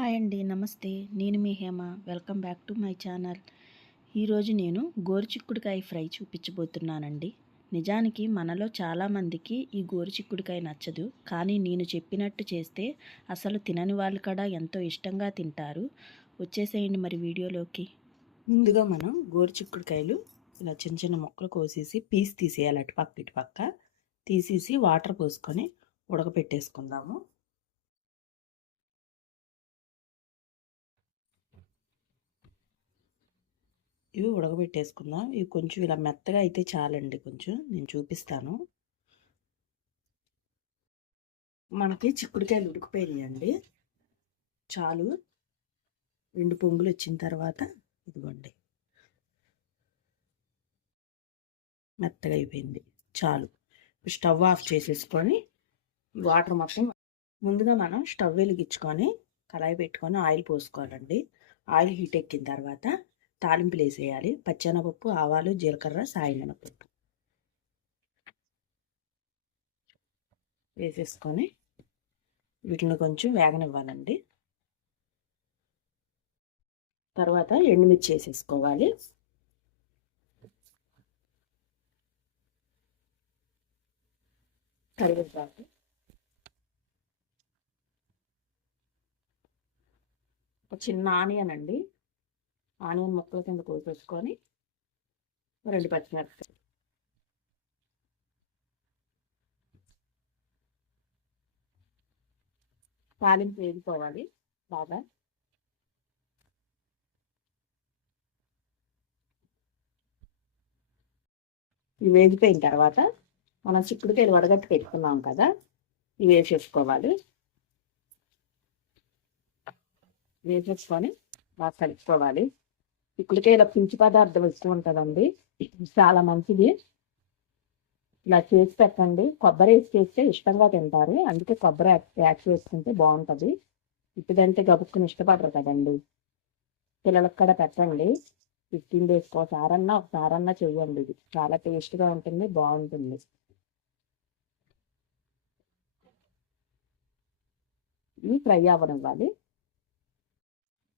Hi అండి నమస్తే. నేను మీ Hema. Welcome back to my channel. ఈరోజు నేను గోరుచిక్కుడుకాయ ఫ్రై చూపించబోతున్నానండి. నిజానికి మనలో చాలామందికి ఈ గోరుచిక్కుడుకాయ నచ్చదు. కానీ నేను చెప్పినట్టు చేస్తే అసలు తినని వాళ్ళు కూడా ఎంతో ఇష్టంగా తింటారు. వచ్చేసేయండి మరి వీడియోలోకి. ముందుగా మనం గోరుచిక్కుడుకాయలు ఇలా చిన్న చిన్న ముక్కలు కోసేసి పీస్ తీసేయాలి అటు పక్క ఇటు పక్క. తీసేసి వాటర్ పోసుకొని ఉడకపెట్టేసుకుందాము. ఇవి ఉడకబెట్టేసుకుందాం. ఇవి కొంచెం ఇలా మెత్తగా అయితే చాలండి కొంచెం. నేను చూపిస్తాను. మనకి చిక్కుడుకాయలు ఉడికిపోయినాయండి. చాలు. రెండు పొంగులు వచ్చిన తర్వాత ఇదిగోండి. మెత్తగా అయిపోయింది. చాలు. స్టవ్ ఆఫ్ చేసేసుకొని వాటర్ మొత్తం ముందుగా మనం స్టవ్ వెలిగించుకొని కళాయి పెట్టుకొని ఆయిల్ పోసుకోవాలండి. ఆయిల్ హీట్ ఎక్కిన తర్వాత తాలింపులు వేసేయాలి పచ్చెనపప్పు ఆవాలు జీలకర్ర సాయినపప్పు వేసేసుకొని వీటిని కొంచెం వేగనివ్వాలండి. తర్వాత ఎండుమిర్చి వేసేసుకోవాలి. కరివేపాకు ఒక చిన్న ఆనియన్ అండి. ఆనియన్ ముక్కల కింద కోసేసుకొని రెండు పచ్చిమిరపకాయలు. తాలింపు వేసుకోవాలి బాగా. ఇవి వేగిపోయిన తర్వాత మనం చిక్కుడుకాయలు వడగట్టి పెట్టుకున్నాం కదా ఇవి వేసేసుకోవాలి. వేసేసుకొని బాగా కలుపుకోవాలి. ఇక్కడికే ఇలా పించి పదార్థం ఇస్తూ ఉంటుందండి చాలా మంచిది. ఇలా చేసి పెట్టండి. కొబ్బరి వేసి చేస్తే ఇష్టంగా తింటారు. అందుకే కొబ్బరి యాడ్ చేసుకుంటే బాగుంటుంది. ఇప్పుడంటే గబుక్కుని ఇష్టపడరు కదండి. పిల్లలకు కూడా పెట్టండి. ఫిఫ్టీన్ డేస్కి ఒకసారన్నా ఒకసారన్నా చెయ్యండి ఇది. చాలా టేస్ట్గా ఉంటుంది బాగుంటుంది. ఇవి ఫ్రై అవ్వనివ్వాలి.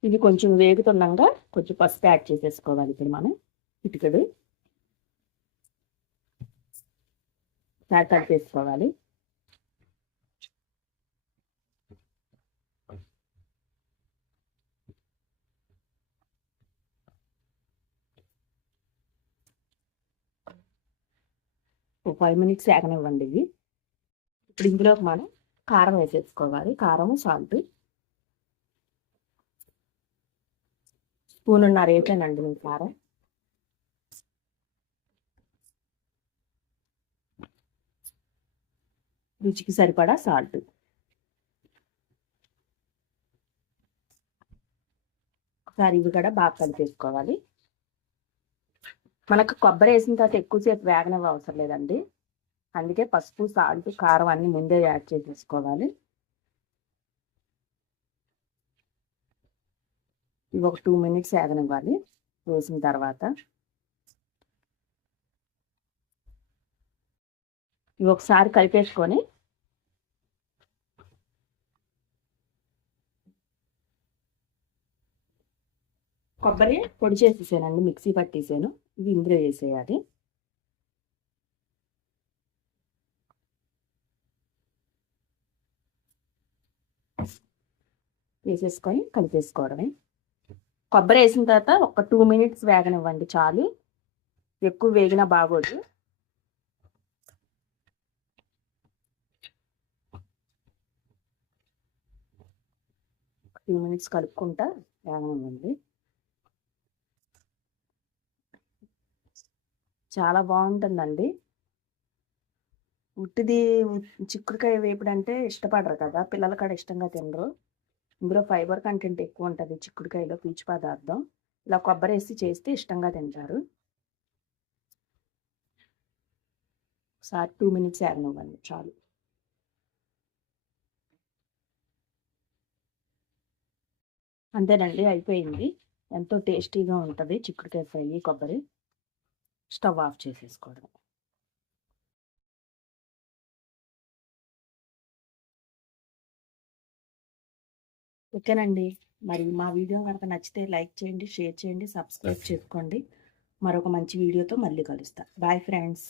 ఇది కొంచెం వేగుతుండగా కొంచెం పసుపు యాడ్ చేసేసుకోవాలి ఇప్పుడు మనం. ఇటుకడు కట్ చేసుకోవాలి. ఒక ఫైవ్ మినిట్స్ ఏగనివ్వండి ఇది ఇప్పుడు ఇందులోకి మనం కారం వేసేసుకోవాలి. కారం సాల్ట్ స్పూన్ ఉన్నారు ఏంటండి మీ కారం? రుచికి సరిపడా సాల్ట్. ఒకసారి ఇవి కూడా బాగా కలిపేసుకోవాలి. మనకు కొబ్బరి వేసిన తర్వాత ఎక్కువసేపు వేగనవి అవసరం లేదండి. అందుకే పసుపు సాల్ట్ కారం అన్ని ముందే యాడ్ చేసేసుకోవాలి. ఇవి ఒక టూ మినిట్స్ వేగనివ్వాలి వేసిన తర్వాత. ఇవి ఒకసారి కలిపేసుకొని కొబ్బరి పొడి చేసేసానండి మిక్సీ పట్టేసాను. ఇవి ఇందులో వేసేయాలి. వేసేసుకొని కలిపేసుకోవడమే. కొబ్బరి వేసిన తర్వాత ఒక టూ మినిట్స్ వేగనివ్వండి చాలు. ఎక్కువ వేగినా బాగోదు. టూ మినిట్స్ కలుపుకుంటా వేగనివ్వండి. చాలా బాగుంటుందండి. ఉట్టిది చిక్కుడుకాయ వేపుడు అంటే ఇష్టపడరు కదా పిల్లలు కూడా ఇష్టంగా తినరు. ఇందులో ఫైబర్ కంటెంట్ ఎక్కువ ఉంటుంది చిక్కుడుకాయలో పీచు పదార్థం. ఇలా కొబ్బరి వేసి చేస్తే ఇష్టంగా తింటారు. ఒకసారి టూ మినిట్స్ యాగనివ్వండి చాలు. అంతేనండి అయిపోయింది. ఎంతో టేస్టీగా ఉంటుంది చిక్కుడుకాయ ఫ్రై కొబ్బరి. స్టవ్ ఆఫ్ చేసేసుకోవడం. ఓకేనండి. మరి మా వీడియో కనుక నచ్చితే లైక్ చేయండి షేర్ చేయండి సబ్స్క్రైబ్ చేసుకోండి. మరొక మంచి వీడియోతో మళ్ళీ కలుస్తా. Bye friends.